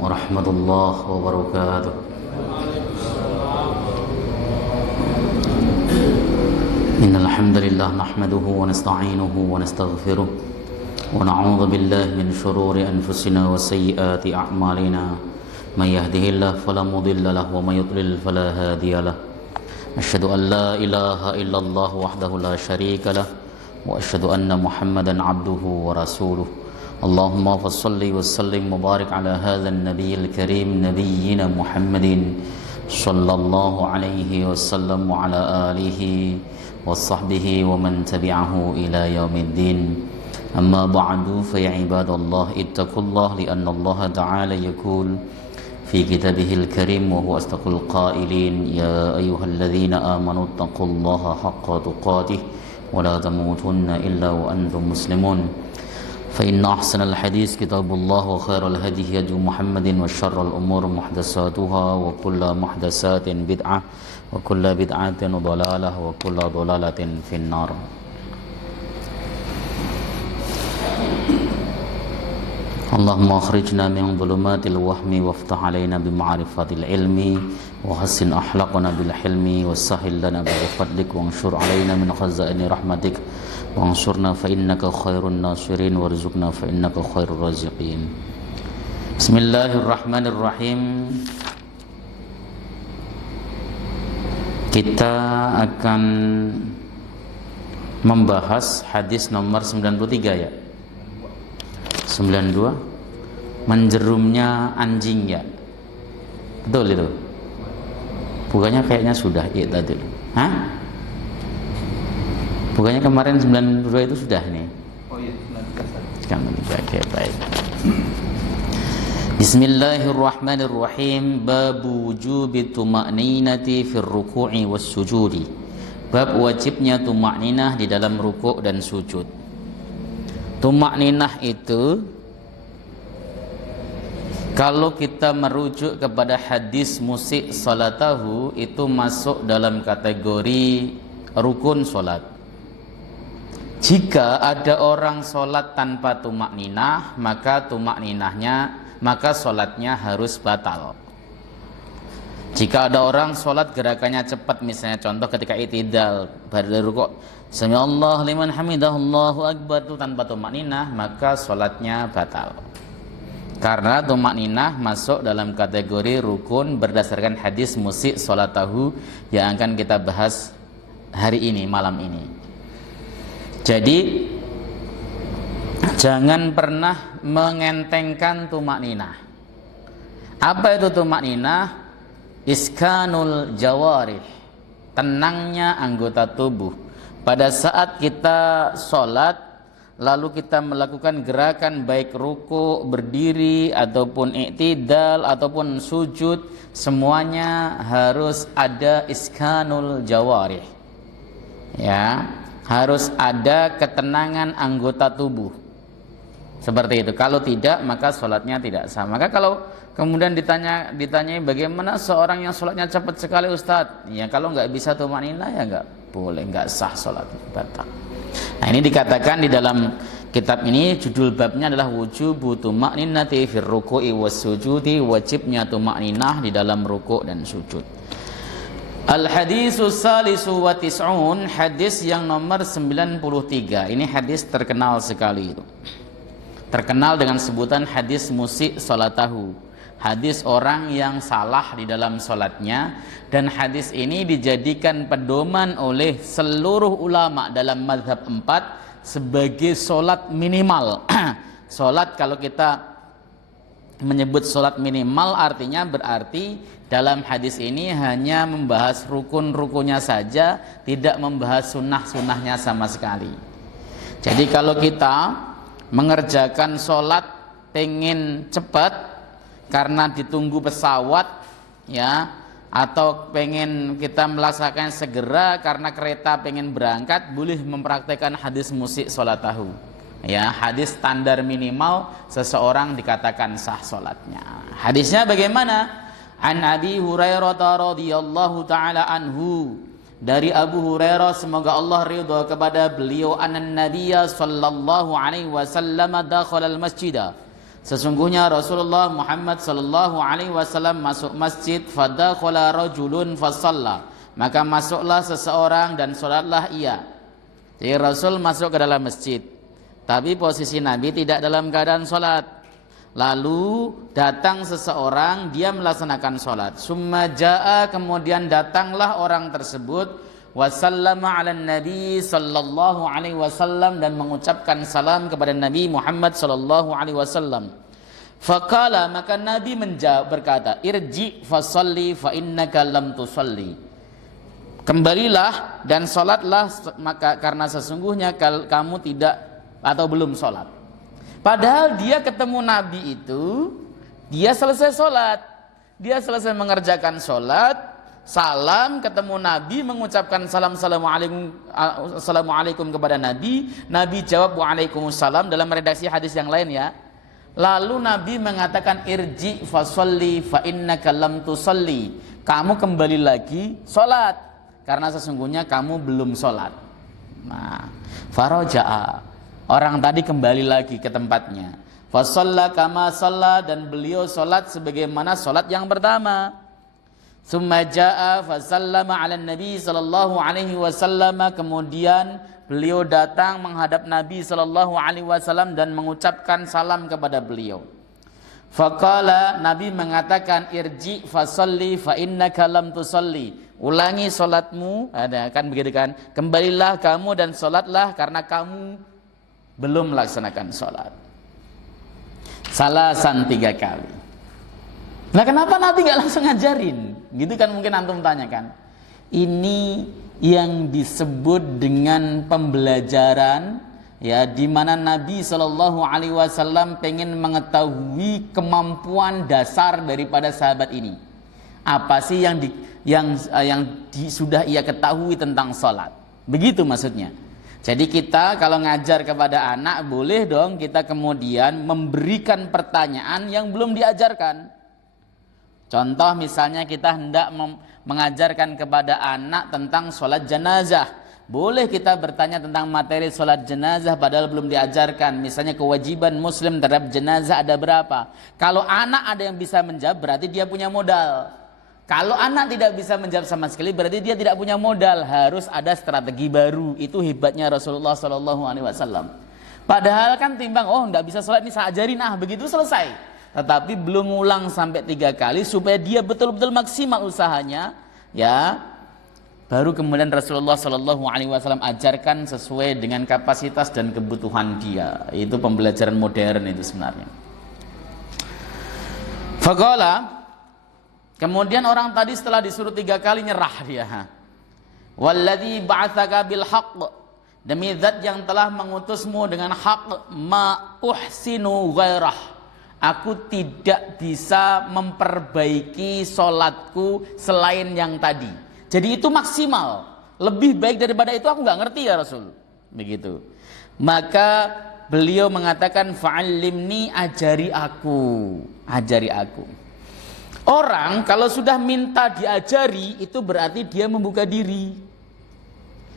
ورحمة الله وبركاته. إن الحمد لله نحمده ونستعينه ونستغفره ونعوذ بالله من شرور أنفسنا وسيئات أعمالنا. من يهده الله فلا مضل له ومن يضلل فلا هادي له. أشهد أن لا إله إلا الله وحده لا شريك له وأشهد أن محمدا عبده ورسوله. اللهم صل وسلم وبارك على هذا النبي الكريم نبينا محمد صلى الله عليه وسلم وعلى آله وصحبه ومن تبعه إلى يوم الدين. أما بعد فيا عباد الله اتقوا الله لأن الله تعالى يقول في كتابه الكريم وهو أصدق القائلين يا أيها الذين آمنوا اتقوا الله حق تقاته ولا تموتن إلا وأنتم مسلمون. فإن أحسن الحديث كتاب الله وخير الهدي هدي محمد وشر الأمور محدثاتها وكل محدثات بدعة وكل بدعة ضلالة وكل ضلالة في النار. اللهم أخرجنا من ظلمات الوهم وافتح علينا بمعرفة العلم وحسن أخلاقنا بالحلم وسهل لنا بفضلك وانشر علينا من خزائن رحمتك وانصرنا فإنك خير الناصرين وارزقنا فإنك خير الرازقين. بسم الله الرحمن الرحيم. Kita akan membahas hadis nomor 93 ya. 92 menjerumnya anjing ya. Betul itu? Bukannya kayaknya sudah iya tadi. Hah? Bukannya kemarin 92 itu sudah nih? Oh iya, 93. Oke, baik. Bismillahirrahmanirrahim. Bab wujubi tuma'ninati fir ruku'i was sujudi. Bab wajibnya tuma'ninah di dalam rukuk dan sujud. Tuma'ninah itu kalau kita merujuk kepada hadis musik salatahu itu masuk dalam kategori rukun solat. Jika ada orang solat tanpa tuma'ninah, maka solatnya harus batal. Jika ada orang solat gerakannya cepat, misalnya contoh ketika i'tidal dari rukuk, sami Allah liman hamidah Allahu akbar, itu tanpa tuma'ninah, maka solatnya batal. Karena tuma'ninah masuk dalam kategori rukun berdasarkan hadis musik salatahu yang akan kita bahas hari ini, malam ini. Jadi jangan pernah mengentengkan tuma'ninah. Apa itu tuma'ninah? Iskanul jawarih, tenangnya anggota tubuh. Pada saat kita sholat, lalu kita melakukan gerakan baik ruku, berdiri, ataupun i'tidal, ataupun sujud, semuanya harus ada iskanul jawarih. Ya, harus ada ketenangan anggota tubuh. Seperti itu. Kalau tidak, maka sholatnya tidak sah. Maka kalau kemudian ditanyai bagaimana seorang yang sholatnya cepat sekali Ustadz, ya kalau nggak bisa tuma'ninah ya nggak boleh, nggak sah sholatnya, batal. Nah ini dikatakan di dalam kitab ini, judul babnya adalah wujubu tuma'ninati fir ruku'i was sujudi, wajibnya tuma'ninah di dalam rukuk dan sujud. Al hadisus salisu wa tis'un, hadis yang nomor 93. Ini hadis terkenal sekali itu. Terkenal dengan sebutan hadis musik salatahu, hadis orang yang salah di dalam solatnya. Dan hadis ini dijadikan pedoman oleh seluruh ulama dalam mazhab 4 sebagai solat minimal. Solat, kalau kita menyebut solat minimal, artinya berarti dalam hadis ini hanya membahas rukun-rukunnya saja, tidak membahas sunnah-sunnahnya sama sekali. Jadi kalau kita mengerjakan sholat pengen cepat karena ditunggu pesawat ya, atau pengen kita melaksanakan segera karena kereta pengen berangkat, boleh mempraktekkan hadis musik sholatahu ya, hadis standar minimal seseorang dikatakan sah sholatnya. Hadisnya bagaimana? An Abi Hurairah radhiyallahu ta'ala anhu, dari Abu Hurairah semoga Allah ridha kepada beliau, anna nabiyya sallallahu alaihi wasallam dakhala al-masjid, Sesungguhnya Rasulullah Muhammad sallallahu alaihi wasallam masuk masjid, fadakhala rajulun fasalla, maka masuklah seseorang dan salatlah ia. Jadi Rasul masuk ke dalam masjid, tapi posisi Nabi tidak dalam keadaan salat. Lalu datang seseorang, dia melaksanakan salat. Summa jaa, kemudian datanglah orang tersebut, wasallama ala Nabi sallallahu alaihi wasallam, dan mengucapkan salam kepada Nabi Muhammad sallallahu alaihi wasallam. Faqala, maka Nabi berkata, irji fasalli fa innaka lam tusalli. Kembalilah dan salatlah, maka karena sesungguhnya kamu tidak atau belum salat. Padahal dia ketemu Nabi itu, dia selesai salat, dia selesai mengerjakan salat, salam, ketemu Nabi, mengucapkan assalamualaikum kepada Nabi. Nabi jawab waalaikumsalam dalam redaksi hadis yang lain ya. Lalu Nabi mengatakan irji fasalli fa innaka lam tusalli. Kamu kembali lagi salat karena sesungguhnya kamu belum salat. Nah, faraja'a, orang tadi kembali lagi ke tempatnya. Fasalla kama shalla, dan beliau salat sebagaimana salat yang pertama. Tsumma jaa fasallama 'ala Nabi sallallahu alaihi wasallam, kemudian beliau datang menghadap Nabi sallallahu alaihi wasallam dan mengucapkan salam kepada beliau. Faqala, Nabi mengatakan irji fasalli fa innaka lam tusalli. Ulangi salatmu, ada kan begitu kan? Kembalilah kamu dan salatlah karena kamu belum melaksanakan salat. Salasan 3 kali. Nah, kenapa Nabi nggak langsung ngajarin? Gitu kan mungkin antum tanyakan. Ini yang disebut dengan pembelajaran, ya, di mana Nabi Shallallahu Alaihi Wasallam pengen mengetahui kemampuan dasar daripada sahabat ini. Apa sih yang sudah ia ketahui tentang sholat? Begitu maksudnya. Jadi kita kalau ngajar kepada anak, boleh dong kita kemudian memberikan pertanyaan yang belum diajarkan. Contoh misalnya kita hendak mengajarkan kepada anak tentang sholat jenazah. Boleh kita bertanya tentang materi sholat jenazah padahal belum diajarkan. Misalnya kewajiban muslim terhadap jenazah ada berapa. Kalau anak ada yang bisa menjawab, berarti dia punya modal. Kalau anak tidak bisa menjawab sama sekali, berarti dia tidak punya modal. Harus ada strategi baru. Itu hebatnya Rasulullah SAW. Padahal kan timbang, oh tidak bisa sholat ini saya ajarin, begitu selesai. Tetapi belum ulang sampai 3 kali supaya dia betul-betul maksimal usahanya, ya. Baru kemudian Rasulullah Shallallahu Alaihi Wasallam ajarkan sesuai dengan kapasitas dan kebutuhan dia. Itu pembelajaran modern itu sebenarnya. Faqala, kemudian orang tadi setelah disuruh 3 kali nyerah dia. Walladzi ba'atsaka bil haqq, demi zat yang telah mengutusmu dengan hak, ma uhsinu ghairah, aku tidak bisa memperbaiki sholatku selain yang tadi. Jadi itu maksimal. Lebih baik daripada itu aku nggak ngerti ya Rasul. Begitu. Maka beliau mengatakan fa'allimni, ajari aku. Ajari aku. Orang kalau sudah minta diajari, itu berarti dia membuka diri.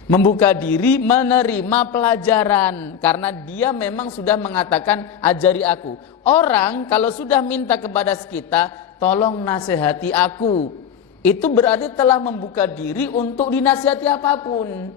Membuka diri menerima pelajaran karena dia memang sudah mengatakan ajari aku. Orang kalau sudah minta kepada kita tolong nasihati aku, itu berarti telah membuka diri untuk dinasihati apapun.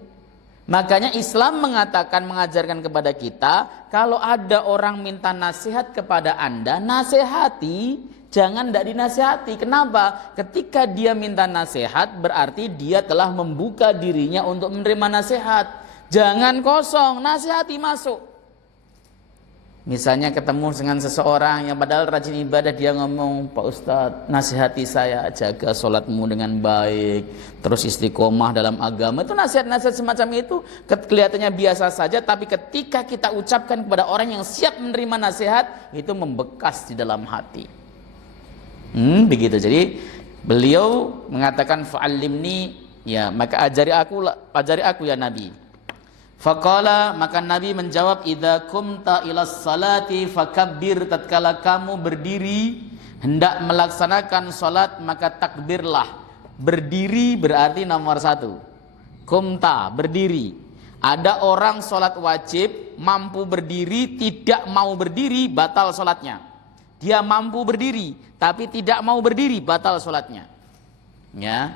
Makanya Islam mengatakan, mengajarkan kepada kita, kalau ada orang minta nasihat kepada Anda, nasihati, jangan tidak dinasihati. Kenapa? Ketika dia minta nasihat, berarti dia telah membuka dirinya untuk menerima nasihat. Jangan kosong, nasihati, masuk. Misalnya ketemu dengan seseorang yang padahal rajin ibadah, dia ngomong, Pak Ustadz, nasihati saya, jaga sholatmu dengan baik, terus istiqomah dalam agama. Itu nasihat-nasihat semacam itu kelihatannya biasa saja, tapi ketika kita ucapkan kepada orang yang siap menerima nasihat, itu membekas di dalam hati. Begitu. Jadi beliau mengatakan fa'allimni, ya, maka ajari aku ya Nabi. Faqala, maka Nabi menjawab, idza kumta ilas salati fakabbir, tatkala kamu berdiri hendak melaksanakan salat maka takbirlah. Berdiri berarti nomor 1. Kumta, berdiri. Ada orang salat wajib mampu berdiri, tidak mau berdiri, batal salatnya. dia mampu berdiri tapi tidak mau berdiri, batal sholatnya. Ya.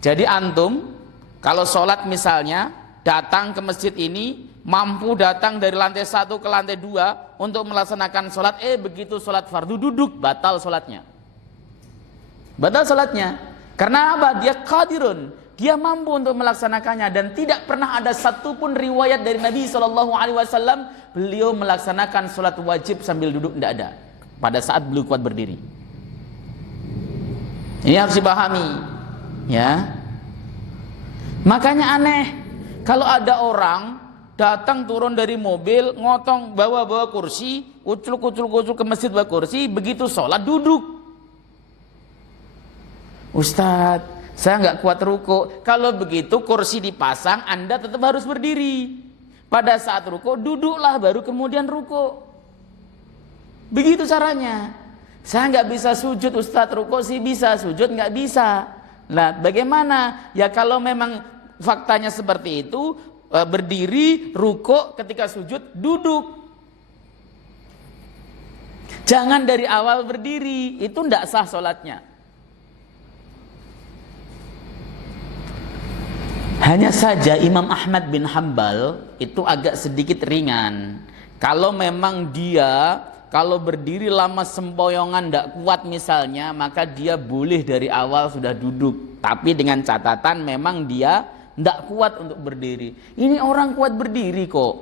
Jadi antum kalau sholat misalnya datang ke masjid ini, mampu datang dari lantai 1 ke lantai 2 untuk melaksanakan sholat, begitu sholat fardu duduk, batal sholatnya. Batal sholatnya. Karena apa? Dia qadirun, dia mampu untuk melaksanakannya, dan tidak pernah ada satupun riwayat dari Nabi SAW beliau melaksanakan sholat wajib sambil duduk, tidak ada. Pada saat beliau kuat berdiri. Ini harus dipahami, ya. Makanya aneh kalau ada orang datang turun dari mobil, ngotong bawa kursi, kucul ke masjid bawa kursi, begitu sholat duduk. Ustadz, saya nggak kuat ruku. Kalau begitu kursi dipasang, Anda tetap harus berdiri. Pada saat ruku duduklah, baru kemudian ruku. Begitu caranya. Saya nggak bisa sujud Ustadz, ruku sih bisa, sujud nggak bisa. Nah, bagaimana? Ya kalau memang faktanya seperti itu, berdiri, ruku, ketika sujud duduk. Jangan dari awal berdiri, itu tidak sah sholatnya. Hanya saja Imam Ahmad bin Hambal itu agak sedikit ringan. Kalau memang dia kalau berdiri lama sempoyongan tidak kuat misalnya, maka dia boleh dari awal sudah duduk. Tapi dengan catatan memang dia tidak kuat untuk berdiri. Ini orang kuat berdiri kok.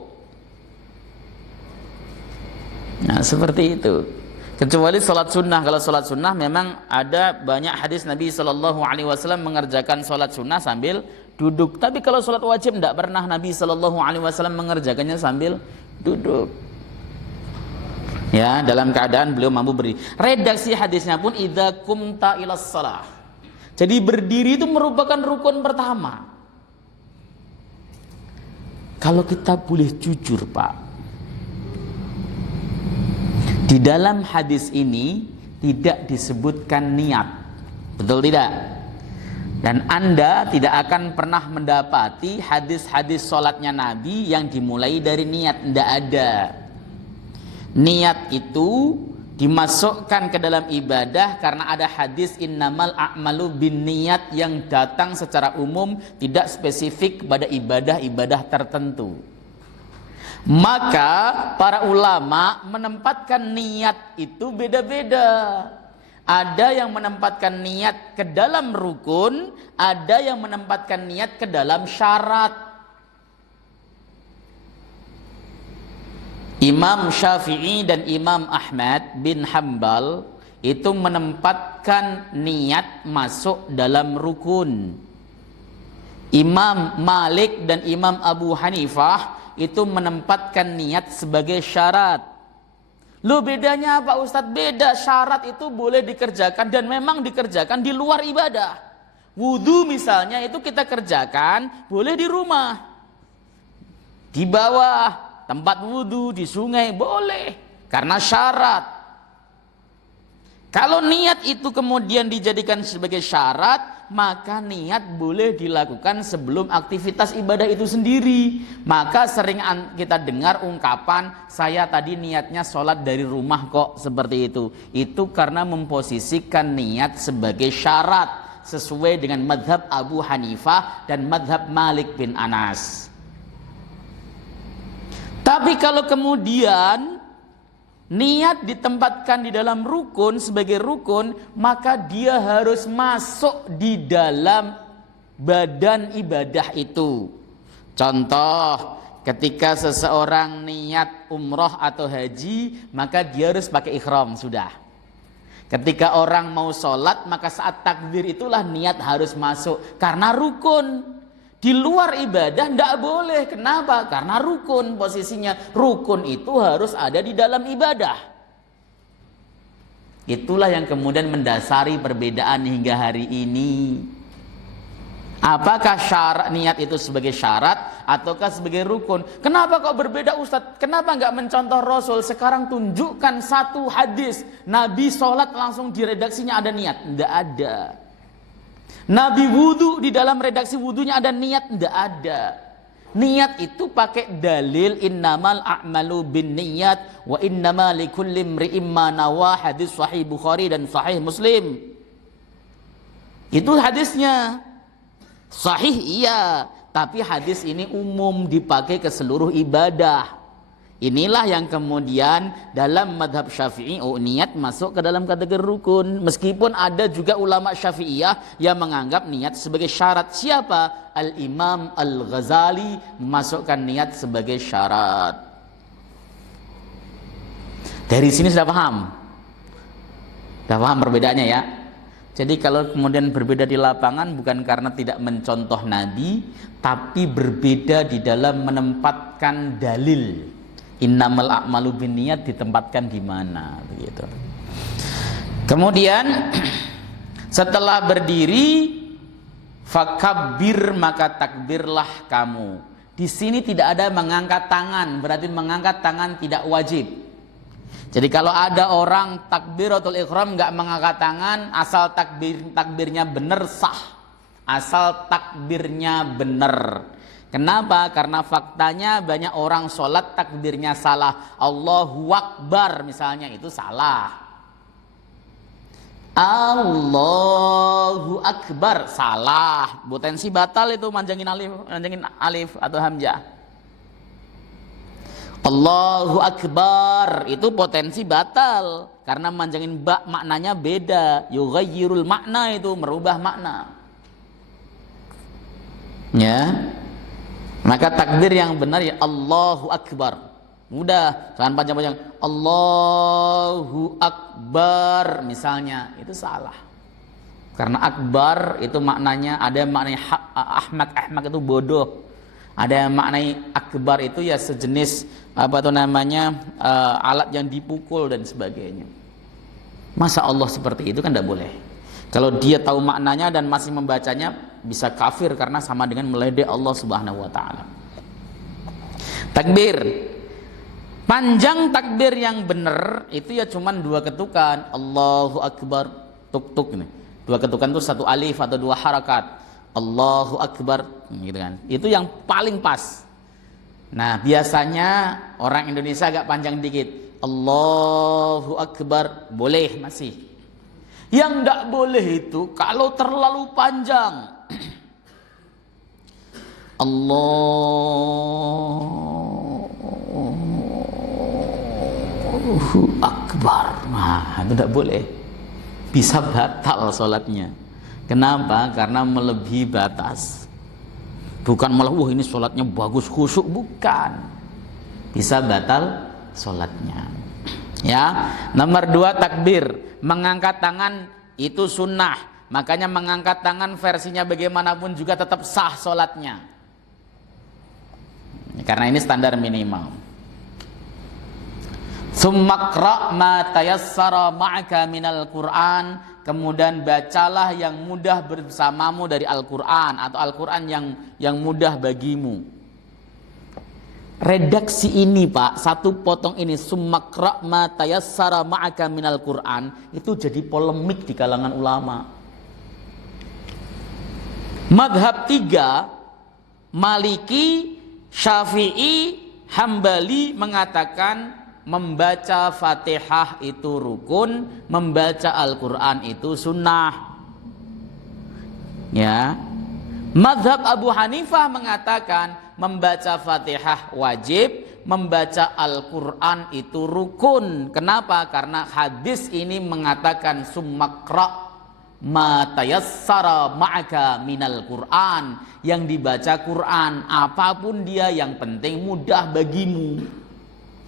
Nah seperti itu. Kecuali sholat sunnah. Kalau sholat sunnah memang ada banyak hadis Nabi SAW mengerjakan sholat sunnah sambil duduk. Tapi kalau sholat wajib tidak pernah Nabi SAW mengerjakannya sambil duduk. Ya, dalam keadaan beliau mampu berdiri. Redaksi hadisnya pun idza qumta ilas shalah. Jadi berdiri itu merupakan rukun pertama. Kalau kita boleh jujur, Pak, di dalam hadis ini tidak disebutkan niat. Betul tidak? Dan Anda tidak akan pernah mendapati hadis-hadis sholatnya Nabi yang dimulai dari niat. Tidak ada. Niat itu dimasukkan ke dalam ibadah karena ada hadis innamal a'malu bin niat yang datang secara umum, tidak spesifik pada ibadah-ibadah tertentu. Maka para ulama menempatkan niat itu beda-beda. Ada yang menempatkan niat ke dalam rukun, ada yang menempatkan niat ke dalam syarat. Imam Syafi'i dan Imam Ahmad bin Hambal itu menempatkan niat masuk dalam rukun. Imam Malik dan Imam Abu Hanifah itu menempatkan niat sebagai syarat. Loh bedanya apa Ustadz? Beda, syarat itu boleh dikerjakan dan memang dikerjakan di luar ibadah. Wudhu misalnya itu kita kerjakan boleh di rumah, di bawah tempat wudhu, di sungai boleh karena syarat. Kalau niat itu kemudian dijadikan sebagai syarat, maka niat boleh dilakukan sebelum aktivitas ibadah itu sendiri. Maka sering kita dengar ungkapan, saya tadi niatnya sholat dari rumah kok, seperti itu. Itu karena memposisikan niat sebagai syarat sesuai dengan madhab Abu Hanifah dan madhab Malik bin Anas. Tapi kalau kemudian niat ditempatkan di dalam rukun sebagai rukun, maka dia harus masuk di dalam badan ibadah itu. Contoh, ketika seseorang niat umroh atau haji, maka dia harus pakai ihram sudah. Ketika orang mau sholat, maka saat takbir itulah niat harus masuk karena rukun. Di luar ibadah tidak boleh. Kenapa? Karena rukun posisinya. Rukun itu harus ada di dalam ibadah. Itulah yang kemudian mendasari perbedaan hingga hari ini. Apakah syarat niat itu sebagai syarat ataukah sebagai rukun? Kenapa kok berbeda Ustadz? Kenapa nggak mencontoh Rasul? Sekarang tunjukkan satu hadis Nabi sholat langsung di redaksinya ada niat. Tidak ada. Nabi wudhu di dalam redaksi wudhunya ada niat, tidak ada. Niat itu pakai dalil innamal a'malu binniyat wa innama likulli imri'im ma nawa, hadis sahih Bukhari dan sahih Muslim. Itu hadisnya. Sahih iya, tapi hadis ini umum dipakai ke seluruh ibadah. Inilah yang kemudian dalam madhab Syafi'i niat masuk ke dalam kategori rukun. Meskipun ada juga ulama Syafi'iyah yang menganggap niat sebagai syarat. Siapa? Al-Imam Al-Ghazali memasukkan niat sebagai syarat. Dari sini sudah paham? Sudah paham perbedaannya ya? Jadi kalau kemudian berbeda di lapangan bukan karena tidak mencontoh Nabi, tapi berbeda di dalam menempatkan dalil. Innamal a'malu binniyat ditempatkan di mana begitu. Kemudian setelah berdiri fakabbir, maka takbirlah kamu. Di sini tidak ada mengangkat tangan, berarti mengangkat tangan tidak wajib. Jadi kalau ada orang takbiratul ihram nggak mengangkat tangan, asal takbirnya benar sah. Asal takbirnya benar. Kenapa? Karena faktanya banyak orang sholat takbirnya salah. Allahu Akbar misalnya itu salah. Allahu Akbar salah. Potensi batal itu manjangin alif atau hamzah. Allahu Akbar itu potensi batal karena manjangin ba maknanya beda. Yughayyirul makna itu merubah makna. Ya. Maka takbir yang benar ya Allahu Akbar. Mudah, jangan panjang-panjang. Allahu Akbar misalnya, itu salah. Karena akbar itu maknanya ada yang maknanya ahmak itu bodoh. Ada yang maknanya akbar itu ya sejenis alat yang dipukul dan sebagainya. Masa Allah seperti itu kan tidak boleh. Kalau dia tahu maknanya dan masih membacanya bisa kafir karena sama dengan meledek Allah Subhanahu wa taala. Takbir. Panjang takbir yang benar itu ya cuman 2 ketukan. Allahu Akbar, tuk-tuk ini. 2 ketukan itu 1 alif atau 2 harakat. Allahu Akbar gitu kan. Itu yang paling pas. Nah, biasanya orang Indonesia agak panjang dikit. Allahu Akbar boleh masih. Yang tidak boleh itu kalau terlalu panjang. Allahu Akbar. Nah, itu tidak boleh. Bisa batal sholatnya. Kenapa? Karena melebihi batas. Bukan malah wah ini sholatnya bagus khusyuk, bukan. Bisa batal sholatnya. Ya, nomor 2 takbir, mengangkat tangan itu sunnah. Makanya mengangkat tangan versinya bagaimanapun juga tetap sah sholatnya. Karena ini standar minimal. Tsummakra ma tayassara ma'aka minal Qur'an. Kemudian bacalah yang mudah bersamamu dari Al-Qur'an atau Al-Qur'an yang mudah bagimu. Redaksi ini Pak, satu potong ini summakra ma tayassara ma'aka minal Qur'an itu jadi polemik di kalangan ulama. Madhab 3 Maliki, Syafi'i, Hambali mengatakan membaca Fatihah itu rukun, membaca Al-Qur'an itu sunnah. Ya. Madhab Abu Hanifah mengatakan membaca Fatihah wajib, membaca Al-Qur'an itu rukun. Kenapa? Karena hadis ini mengatakan summakra ma tayassara ma'aka minal Qur'an. Yang dibaca Qur'an apapun dia yang penting mudah bagimu.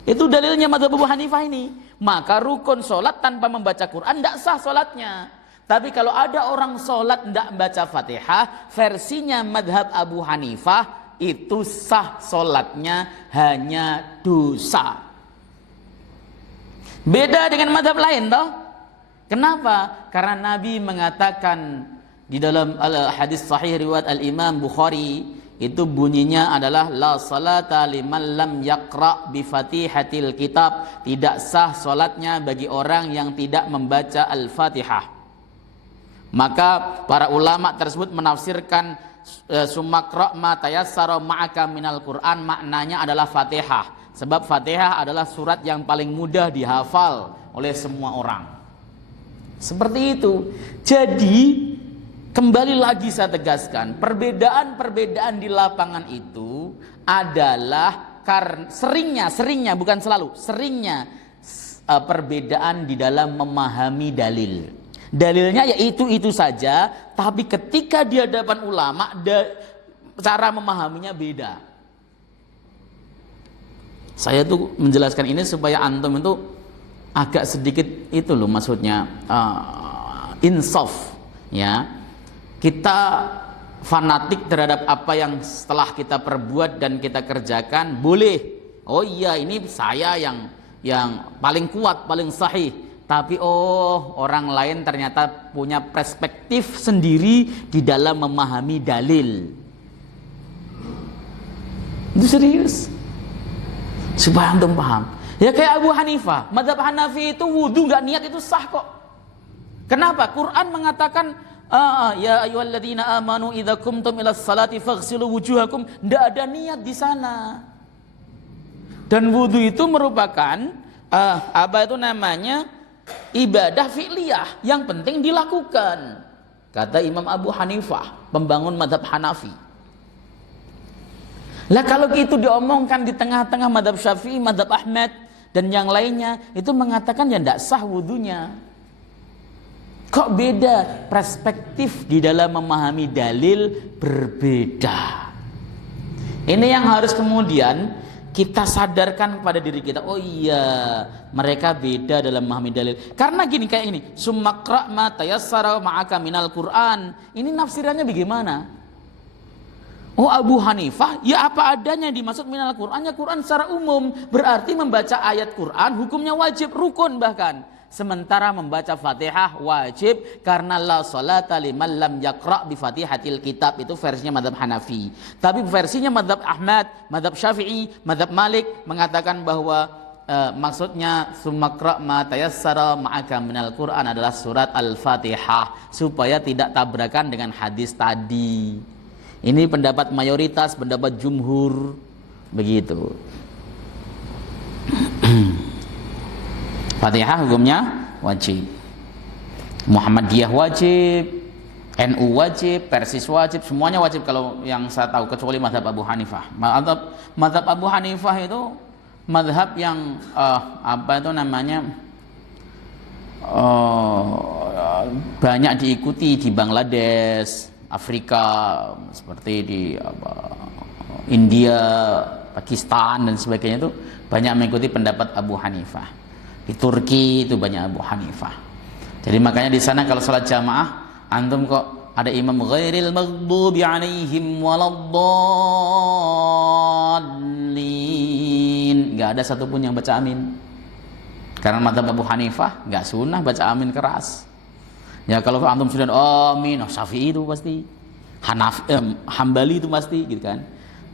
Itu dalilnya mazhab Abu Hanifah ini. Maka rukun sholat tanpa membaca Quran tidak sah sholatnya. Tapi kalau ada orang sholat tidak membaca Fatihah, versinya mazhab Abu Hanifah itu sah sholatnya, hanya dosa. Beda dengan mazhab lain toh. Kenapa? Karena Nabi mengatakan di dalam hadis sahih riwayat Al-Imam Bukhari, itu bunyinya adalah la salata liman lam yaqra bi fatihatil kitab. Tidak sah salatnya bagi orang yang tidak membaca Al-Fatihah. Maka para ulama tersebut menafsirkan sumakra ma tayassara ma'aka minal Qur'an, maknanya adalah Fatihah. Sebab Fatihah adalah surat yang paling mudah dihafal oleh semua orang. Seperti itu. Jadi kembali lagi saya tegaskan, perbedaan-perbedaan di lapangan itu adalah seringnya bukan selalu, seringnya perbedaan di dalam memahami dalil. Dalilnya ya itu saja, tapi ketika di hadapan ulama cara memahaminya beda. Saya tuh menjelaskan ini supaya antum itu agak sedikit itu loh, maksudnya insaf ya. Kita fanatik terhadap apa yang setelah kita perbuat dan kita kerjakan boleh. Oh iya, ini saya yang paling kuat, paling sahih. Tapi orang lain ternyata punya perspektif sendiri di dalam memahami dalil. Itu serius. Supaya antum paham. Ya kayak Abu Hanifah, mazhab Hanafi itu wudu nggak niat itu sah kok. Kenapa? Quran mengatakan ya ayyuhalladzina amanu idza qumtum ilas salati faghsilu wujuhakum. Tidak ada niat di sana. Dan wudu itu merupakan ibadah fi'liyah yang penting dilakukan, kata Imam Abu Hanifah, pembangun mazhab Hanafi. Lah kalau itu diomongkan di tengah-tengah mazhab Syafi'i, mazhab Ahmad dan yang lainnya, itu mengatakan ya tidak sah wudunya. Kok beda? Perspektif di dalam memahami dalil berbeda. Ini yang harus kemudian kita sadarkan kepada diri kita. Oh iya, mereka beda dalam memahami dalil. Karena gini, kayak ini, sumakra ma tayassara ma'aka minal Qur'an. Ini nafsirannya bagaimana? Oh Abu Hanifah, ya apa adanya dimaksud minal Qur'an, ya Qur'an secara umum. Berarti membaca ayat Qur'an hukumnya wajib, rukun bahkan. Sementara membaca Fatihah wajib, karena la salata liman lam yaqra bi Fatihatil kitab. Itu versinya mazhab Hanafi. Tapi versinya mazhab Ahmad, mazhab Syafi'i, mazhab Malik mengatakan bahwa maksudnya sumakra ma tayassara ma'aka minal Qur'an adalah surat Al-Fatihah, supaya tidak tabrakan dengan hadis tadi. Ini pendapat mayoritas, pendapat jumhur begitu. Fatihah hukumnya wajib, Muhammadiyah wajib, NU wajib, Persis wajib, semuanya wajib kalau yang saya tahu, kecuali mazhab Abu Hanifah. Mazhab Abu Hanifah itu mazhab yang banyak diikuti di Bangladesh, Afrika, seperti di India, Pakistan dan sebagainya, itu banyak mengikuti pendapat Abu Hanifah. Di Turki itu banyak Abu Hanifah. Jadi makanya di sana kalau salat jamaah, antum kok ada imam ghairil maghdubi alaihim waladdallin, enggak ada satupun yang baca amin. Karena mazhab Abu Hanifah enggak sunnah baca amin keras. Ya kalau antum sudah amin, Syafi'i itu pasti, Hambali itu pasti gitu kan.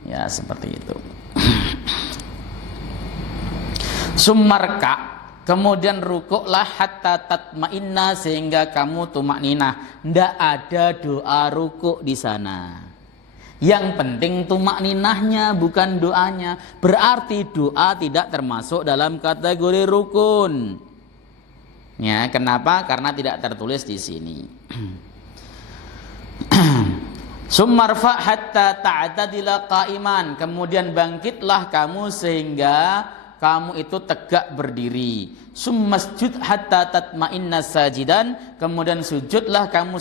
Ya seperti itu. Summarka, kemudian rukuklah hatta tatma'inna, sehingga kamu tumakninah. Ndak ada doa rukuk di sana. Yang penting tumakninahnya, bukan doanya. Berarti doa tidak termasuk dalam kategori rukun. Ya, kenapa? Karena tidak tertulis di sini. Summarfa hatta ta'tadila qa'iman, kemudian bangkitlah kamu sehingga kamu itu tegak berdiri. Summasjud hatta tatma'inna sajidan, kemudian sujudlah kamu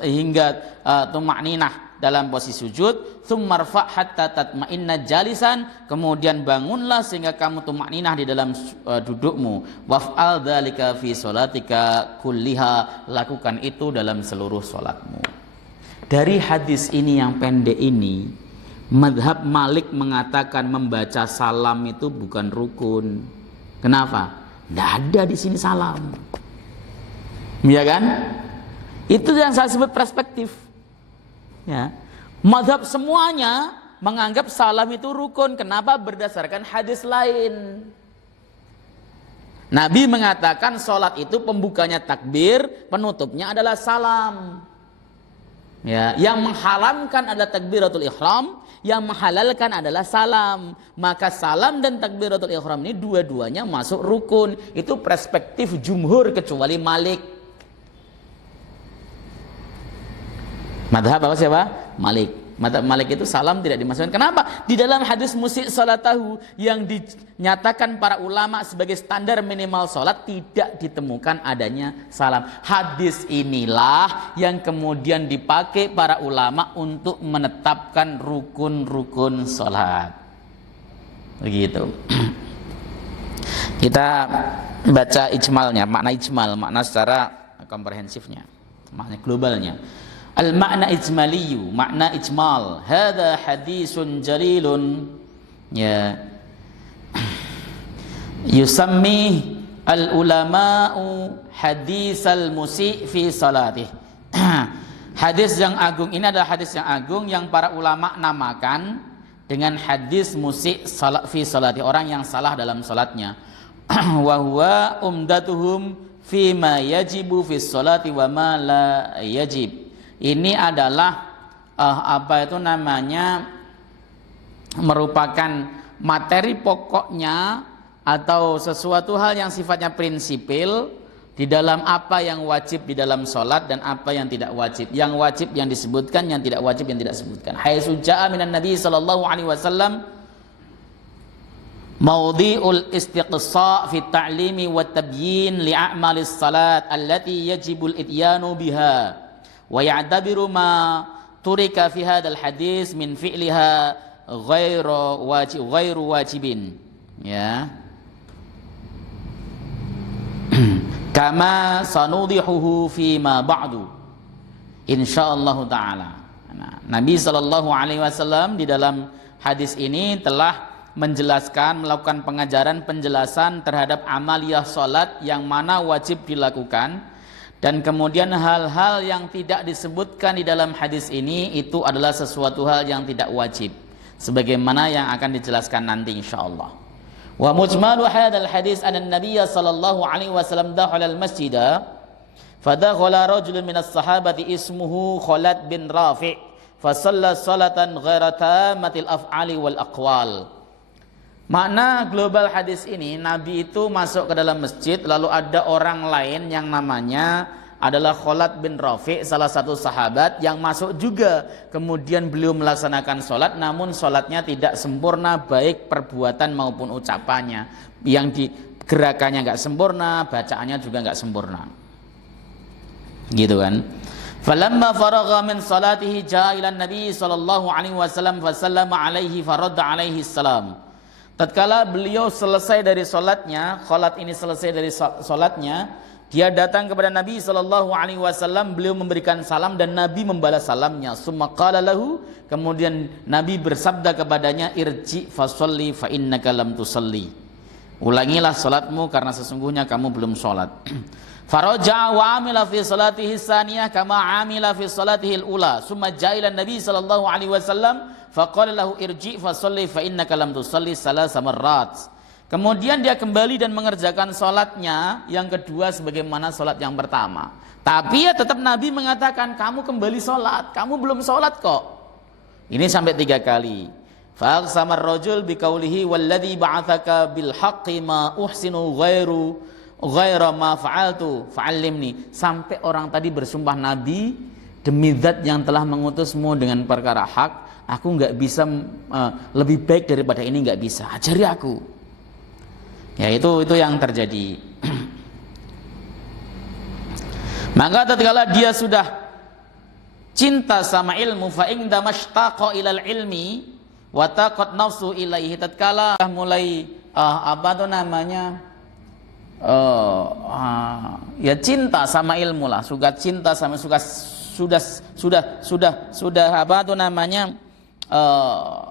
sehingga tumakninah dalam posisi sujud. Summarfa hatta tatma'inna jalisan, kemudian bangunlah sehingga kamu tumakninah di dalam dudukmu. Waf'al dzalika fi sholatika kulliha, lakukan itu dalam seluruh salatmu. Dari hadis ini yang pendek ini, mazhab Malik mengatakan membaca salam itu bukan rukun. Kenapa? Tidak ada di sini salam. Ya kan? Itu yang saya sebut perspektif. Ya. Mazhab semuanya menganggap salam itu rukun. Kenapa? Berdasarkan hadis lain. Nabi mengatakan sholat itu pembukanya takbir, penutupnya adalah salam. Ya, yang mengharamkan adalah takbiratul ihram, yang menghalalkan adalah salam. Maka salam dan takbiratul ihram ini dua-duanya masuk rukun. Itu perspektif jumhur kecuali Malik. Madhab apa siapa? Malik. Madhab Malik itu salam tidak dimasukkan. Kenapa? Di dalam hadis musyi' salatahu yang dinyatakan para ulama sebagai standar minimal salat tidak ditemukan adanya salam. Hadis inilah yang kemudian dipakai para ulama untuk menetapkan rukun-rukun salat. Begitu. Kita baca ijmalnya, makna ijmal, makna secara komprehensifnya, makna globalnya. Al-makna ijmaliyu, makna ijmal. Hadza hadisun jalilun ya yusammi al-ulama'u hadisal musi' fi salatih. Hadis yang agung ini adalah hadis yang agung yang para ulama namakan dengan hadis musi' fi salatih, orang yang salah dalam salatnya. Wa huwa umdatuhum fi ma yajibu fi salati wa ma la yajib. Ini adalah merupakan materi pokoknya atau sesuatu hal yang sifatnya prinsipil di dalam apa yang wajib di dalam sholat dan apa yang tidak wajib. Yang wajib yang disebutkan, yang tidak wajib yang tidak disebutkan. Haitsu jaa minan Nabi sallallahu alaihi wasallam mawdi'ul istiqsa' fi ta'limi wa tabyin li a'malis salat allati yajibul ityanu biha. Wa ya'tabiru ma turika fi hadzal hadis min fi'liha ghairu wajibin ya kama sanudihuhu fi ma ba'du insyaallah taala. Nah, Nabi sallallahu alaihi wasallam di dalam hadis ini telah menjelaskan, melakukan penjelasan terhadap amaliyah salat yang mana wajib dilakukan. Dan kemudian hal-hal yang tidak disebutkan di dalam hadis ini itu adalah sesuatu hal yang tidak wajib, sebagaimana yang akan dijelaskan nanti insyaallah. Wa mujmalu hadzal hadis anna an-nabiy sallallahu alaihi wasallam dakhala al-masjid fadakhala rajulun minas sahabati ismuhu Khalid bin Rafi' fa shalla salatan ghaira tammatil af'ali wal aqwal. Makna global hadis ini, Nabi itu masuk ke dalam masjid, lalu ada orang lain yang namanya adalah Khalid bin Rafi', salah satu sahabat yang masuk juga. Kemudian beliau melaksanakan sholat, namun sholatnya tidak sempurna, baik perbuatan maupun ucapannya. Yang gerakannya nggak sempurna, bacaannya juga nggak sempurna. Gitu kan? Falamma faragha min salatihi jaa ila Nabi sallallahu alaihi wasallam fa sallama alaihi faradda alaihi salam. Tatkala beliau selesai dari sholatnya, Khalid ini selesai dari sholatnya, dia datang kepada Nabi sallallahu alaihi wasallam, beliau memberikan salam dan Nabi membalas salamnya. Summa qala lahu, kemudian Nabi bersabda kepadanya, irji fasolli fa innaka lam tusalli. Ulangilah salatmu karena sesungguhnya kamu belum salat. Faraja'a wa amila fi salatihi tsaniyah kama amila fi salatihi al-ula. Summa ja'a Nabi sallallahu alaihi wasallam faqala lahu irji fasolli fa innaka lam tusalli salasa marrat. Kemudian dia kembali dan mengerjakan sholatnya yang kedua sebagaimana sholat yang pertama. Tapi ya tetap Nabi mengatakan, kamu kembali sholat, kamu belum sholat kok. Ini sampai 3 kali. Fa'aqsamar rajul biqaulihi walladzi ba'atsaka bil haqqi ma uhsinu ghaira ma fa'altu fa'allimni. Sampai orang tadi bersumpah, Nabi, demi zat yang telah mengutusmu dengan perkara hak, aku enggak bisa lebih baik daripada ini, enggak bisa. Ajari aku. Ya itu yang terjadi. Maka tatkala dia sudah cinta sama ilmu, fa inda mashtaqa ilal ilmi wa taqat nafsu ilaihi, tatkala mulai ya cinta sama ilmu lah, sudah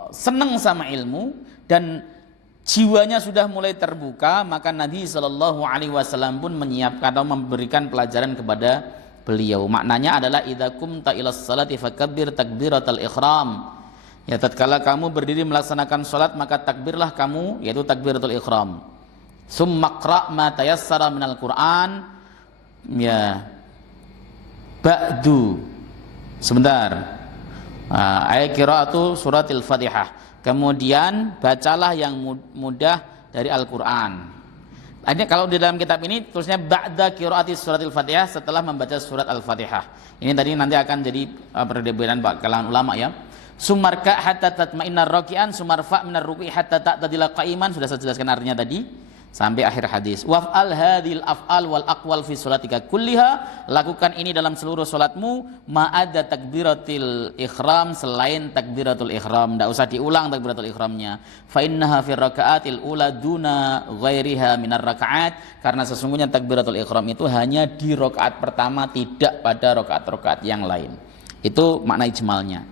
senang sama ilmu dan jiwanya sudah mulai terbuka, maka Nabi sallallahu alaihi wasallam pun menyiapkan atau memberikan pelajaran kepada beliau. Maknanya adalah idza qumta ilas salati fakabbir takbiratal ihram. Ya, tatkala kamu berdiri melaksanakan salat, maka takbirlah kamu, yaitu takbiratul ihram. Summa qra' ma tayassara minal Qur'an. Ya. Ba'du. Sebentar. Ayat qiraatu suratil Fatihah. Kemudian bacalah yang mudah dari Al-Qur'an. Ini kalau di dalam kitab ini tulisnya ba'da qiraati suratil Fatihah, setelah membaca surat Al-Fatihah. Ini tadi nanti akan jadi perbedaan kalangan ulama ya. Sumarka hatta tatma'innar raki'an, sumarfa minar ruku'i hatta ta'tadila qa'iman, sudah saya jelaskan artinya tadi sampai akhir hadis. Waf'al hadhil af'al wal aqwal fi sholatika kulliha, lakukan ini dalam seluruh salatmu ma'adda takbiratil ihram, selain takbiratul ihram, enggak usah diulang takbiratul ihramnya. Fa innaha fi raka'atil ula duna ghairiha minar raka'at, karena sesungguhnya takbiratul ihram itu hanya di rakaat pertama, tidak pada rakaat-rakaat yang lain. Itu makna ijmalnya.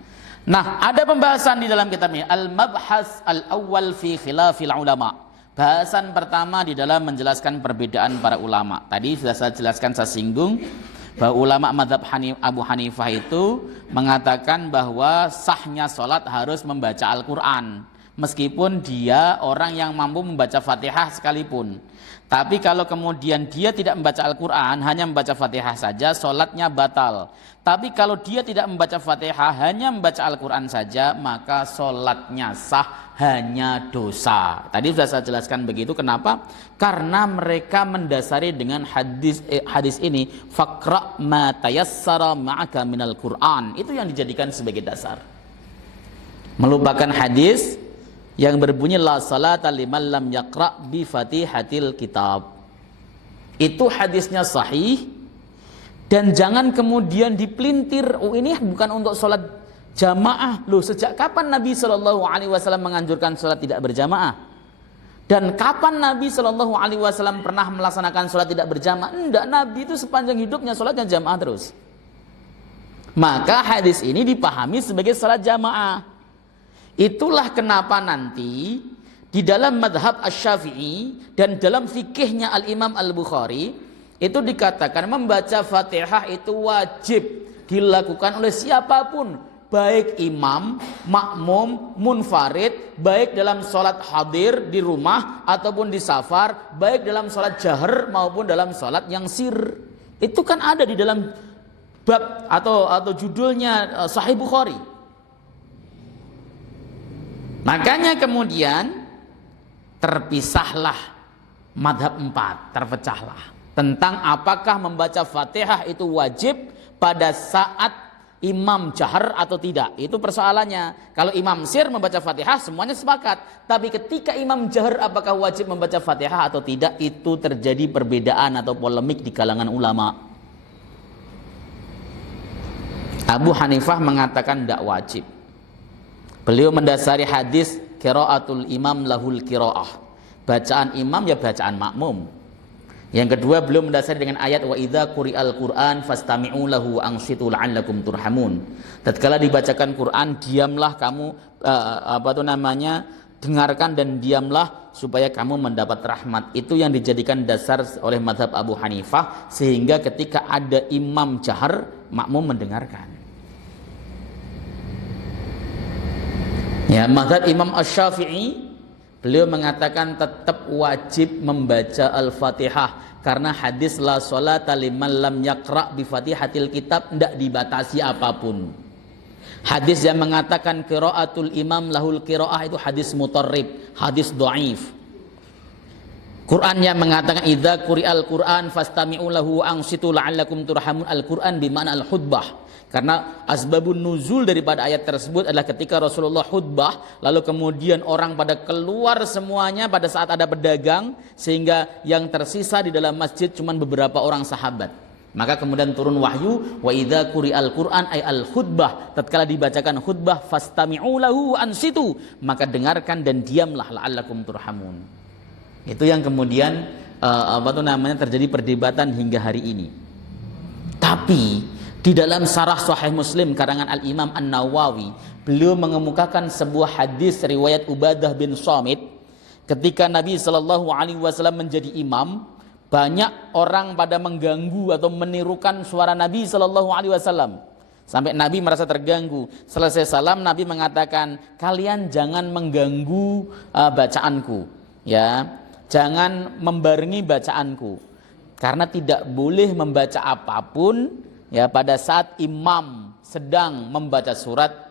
Nah, ada pembahasan di dalam kitab ini, al-mabhas al-awwal fi khilafil ulama. Bahasan pertama di dalam menjelaskan perbedaan para ulama. Tadi sudah saya jelaskan, saya singgung bahwa ulama mazhab Abu Hanifah itu mengatakan bahwa sahnya sholat harus membaca Al-Quran, meskipun dia orang yang mampu membaca Fatihah sekalipun. Tapi kalau kemudian dia tidak membaca Al-Quran, hanya membaca Fatihah saja, sholatnya batal. Tapi kalau dia tidak membaca Fatihah, hanya membaca Al-Quran saja, maka sholatnya sah, hanya dosa. Tadi sudah saya jelaskan begitu. Kenapa? Karena mereka mendasari dengan hadis ini, faqra ma tayassara ma'aka minal Qur'an. Itu yang dijadikan sebagai dasar. Melupakan hadis yang berbunyi la salata liman lam yaqra bi fatihatil kitab. Itu hadisnya sahih, dan jangan kemudian dipelintir, oh ini bukan untuk sholat jamaah. Loh, sejak kapan Nabi SAW menganjurkan sholat tidak berjamaah? Dan kapan Nabi SAW pernah melaksanakan sholat tidak berjamaah? Enggak, Nabi itu sepanjang hidupnya sholatnya jamaah terus. Maka hadis ini dipahami sebagai sholat jamaah. Itulah kenapa nanti di dalam madhab Asy-Syafi'i dan dalam fikihnya Al-Imam Al-Bukhari itu dikatakan membaca Fatihah itu wajib dilakukan oleh siapapun, baik imam, makmum, munfarid, baik dalam sholat hadir di rumah ataupun di safar, baik dalam sholat jahar maupun dalam sholat yang sir. Itu kan ada di dalam bab atau judulnya Sahih Bukhari. Makanya kemudian terpisahlah madhab 4, terpecahlah tentang apakah membaca Fatihah itu wajib pada saat imam jahar atau tidak. Itu persoalannya. Kalau imam sir membaca Fatihah semuanya sepakat, tapi ketika imam jahar apakah wajib membaca Fatihah atau tidak, itu terjadi perbedaan atau polemik di kalangan ulama. Abu Hanifah mengatakan tidak wajib. Beliau mendasari hadis qiraatul imam lahul qiraah. Bacaan imam ya bacaan makmum. Yang kedua, beliau mendasari dengan ayat wa idza quri'al Qur'an fastami'u lahu ansitu la'allakum turhamun. Tatkala dibacakan Quran, diamlah kamu dengarkan dan diamlah supaya kamu mendapat rahmat. Itu yang dijadikan dasar oleh mazhab Abu Hanifah, sehingga ketika ada imam jahar, makmum mendengarkan. Ya, mazhab Imam Asy-Syafi'i, beliau mengatakan tetap wajib membaca Al-Fatihah karena hadis la sholata liman lam yaqra bi Fatihatil kitab tidak dibatasi apapun. Hadis yang mengatakan qiraatul imam lahul qiraah itu hadis mutarrib, hadis dhaif. Quran yang mengatakan idza quri'al Qur'an fastami'u lahu ansitu la'allakum turhamun, Al-Qur'an bimana al-khutbah. Karena asbabun nuzul daripada ayat tersebut adalah ketika Rasulullah khutbah, lalu kemudian orang pada keluar semuanya pada saat ada pedagang, sehingga yang tersisa di dalam masjid cuma beberapa orang sahabat. Maka kemudian turun wahyu wa idza quri'al Qur'an ay al-khutbah, tatkala dibacakan khutbah fastami'u lahu ansitu, maka dengarkan dan diamlah la'allakum turhamun. Itu yang kemudian terjadi perdebatan hingga hari ini. Tapi di dalam Syarah Sahih Muslim karangan Al-Imam An-Nawawi, beliau mengemukakan sebuah hadis riwayat Ubadah bin Samit. Ketika Nabi SAW menjadi imam, banyak orang pada mengganggu atau menirukan suara Nabi SAW. Sampai Nabi merasa terganggu. Selesai salam, Nabi mengatakan, kalian jangan mengganggu bacaanku, ya, jangan membarengi bacaanku, karena tidak boleh membaca apapun ya pada saat imam sedang membaca surat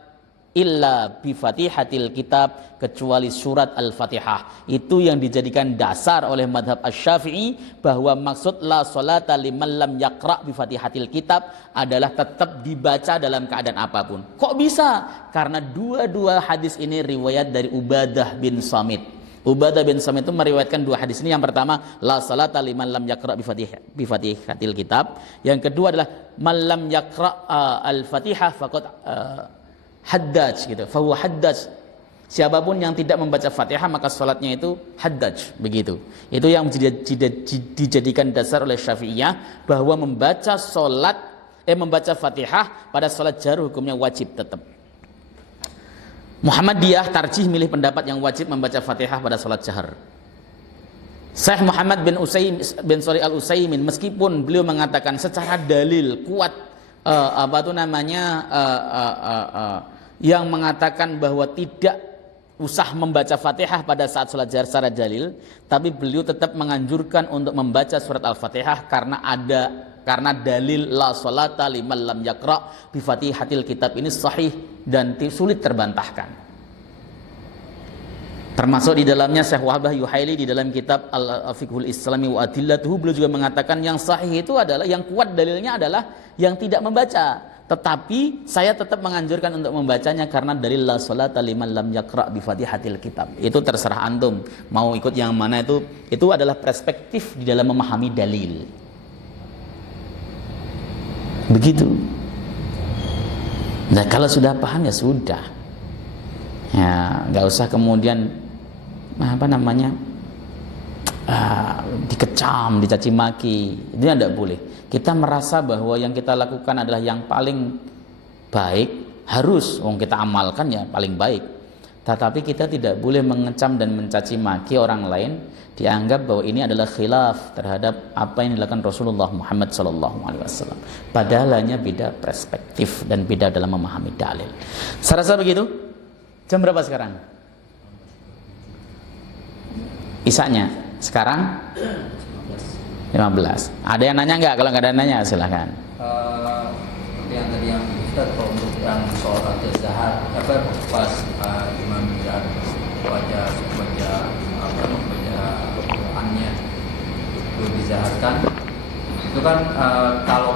illa bi fatihatil kitab, kecuali surat Al-Fatihah. Itu yang dijadikan dasar oleh madhab Asy-Syafi'i bahwa maksud la sholata liman lam yaqra bi fatihatil kitab adalah tetap dibaca dalam keadaan apapun. Kok bisa? Karena dua-dua hadis ini riwayat dari Ubadah bin Samit. Ubadah bin Samit itu meriwayatkan dua hadis ini. Yang pertama, la sholata liman lam yaqra bi fatihatil kitab. Yang kedua adalah man lam yaqra al-Fatihah faqad haddaj gitu. Fahuwa haddaj. Siapapun yang tidak membaca Fatihah maka salatnya itu haddaj, begitu. Itu yang dijadikan dasar oleh Syafi'iyah bahwa membaca Fatihah pada salat jahar hukumnya wajib tetap. Muhammadiyah tarjih milih pendapat yang wajib membaca Fatihah pada salat jahar. Syekh Muhammad bin Shalih Al-Utsaimin meskipun beliau mengatakan secara dalil kuat yang mengatakan bahwa tidak usah membaca Fatihah pada saat sholat jahar secara dalil, tapi beliau tetap menganjurkan untuk membaca surat Al-Fatihah karena dalil la sholata liman lam yaqra bi fatihatil kitab ini sahih dan sulit terbantahkan. Termasuk di dalamnya Syekh Wahbah Yuhaili di dalam kitab Al-Fiqhul Islami wa Adillatuhu, beliau juga mengatakan yang sahih itu adalah, yang kuat dalilnya adalah yang tidak membaca. Tetapi saya tetap menganjurkan untuk membacanya karena dalil la sholata liman lam yaqra bi fatihatil kitab. Itu terserah antum mau ikut yang mana, itu adalah perspektif di dalam memahami dalil. Begitu. Nah, kalau sudah paham ya sudah. Ya, nggak usah kemudian dikecam, dicaci maki. Itu tidak boleh. Kita merasa bahwa yang kita lakukan adalah yang paling baik, harus kita amalkan ya paling baik. Tetapi kita tidak boleh mengecam dan mencaci maki orang lain, dianggap bahwa ini adalah khilaf terhadap apa yang dilakukan Rasulullah Muhammad SAW. Padahal hanya beda perspektif dan beda dalam memahami dalil. Saya rasa begitu. Jam berapa sekarang? Isanya sekarang 15. Ada yang nanya nggak? Kalau nggak ada yang nanya silahkan. Seperti yang tadi yang Ustaz, kalau untuk yang sholat zahar pas imam baca Qurannya itu dizaharkan, itu kan kalau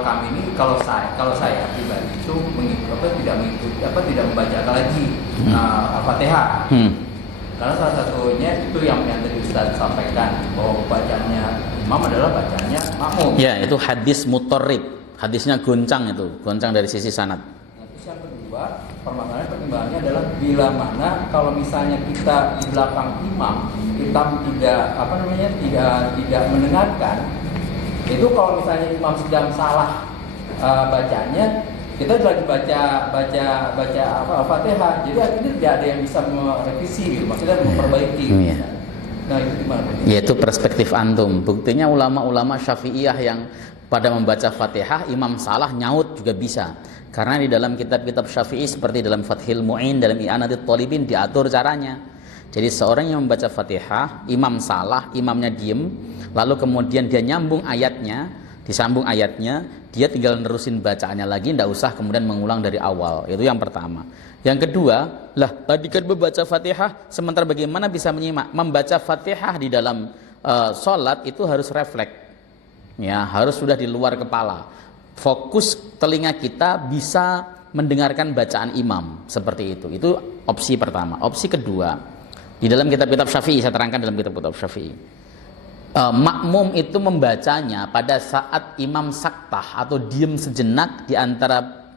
saya pribadi itu tidak membaca lagi Al-Fatihah. Karena salah satunya itu yang tadi Ustaz sampaikan bahwa bacaannya imam adalah bacaannya makmum. Ya, itu hadis mutarrib. Hadisnya goncang dari sisi sanad. Nah, terus yang kedua, pertimbangannya adalah bila mana kalau misalnya kita di belakang imam, kita tidak mendengarkan, itu kalau misalnya imam sedang salah bacanya, kita lagi baca Al-Fatihah, jadi akhirnya tidak ada yang bisa merevisi gitu, maksudnya memperbaiki. Nah, itu gimana? Yaitu perspektif antum. Buktinya ulama-ulama Syafi'iyah yang pada membaca Fatihah imam salah nyaut juga bisa. Karena di dalam kitab-kitab Syafi'i seperti dalam Fathil Mu'in, dalam I'anatit Thalibin diatur caranya. Jadi seorang yang membaca Fatihah, imam salah, imamnya diem, lalu kemudian dia nyambung ayatnya, disambung ayatnya, dia tinggal nerusin bacaannya lagi, tidak usah kemudian mengulang dari awal. Itu yang pertama. Yang kedua, tadi kan membaca Fatihah, sementara bagaimana bisa menyimak? Membaca Fatihah di dalam sholat itu harus refleks, ya, harus sudah di luar kepala. Fokus telinga kita bisa mendengarkan bacaan imam seperti itu. Itu opsi pertama. Opsi kedua, di dalam kitab-kitab Syafi'i, saya terangkan dalam kitab-kitab Syafi'i. Makmum itu membacanya pada saat imam saktah atau diem sejenak di antara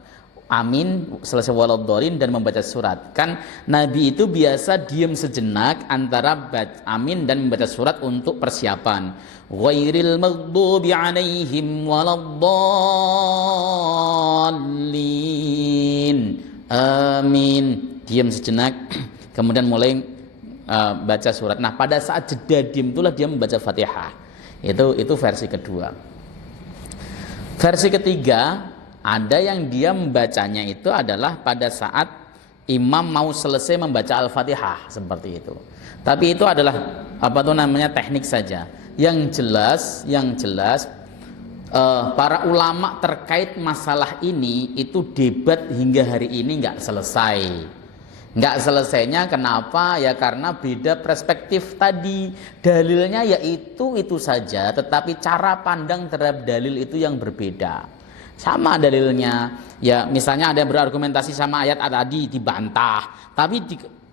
amin selesai waladhdallin dan membaca surat. Kan Nabi itu biasa diem sejenak antara amin dan membaca surat untuk persiapan. Ghairil maghdubi alaihim waladdallin. Amin. Diem sejenak kemudian mulai baca surat. Nah, pada saat jeda diem itulah dia membaca Fatihah. Itu versi kedua. Versi ketiga, ada yang dia membacanya itu adalah pada saat imam mau selesai membaca Al-Fatihah seperti itu. Tapi itu adalah teknik saja. Yang jelas para ulama terkait masalah ini itu debat hingga hari ini nggak selesai. Nggak selesainya kenapa? Ya karena beda perspektif tadi. Dalilnya yaitu itu saja, tetapi cara pandang terhadap dalil itu yang berbeda. Sama dalilnya, ya misalnya ada yang berargumentasi sama ayat tadi dibantah, tapi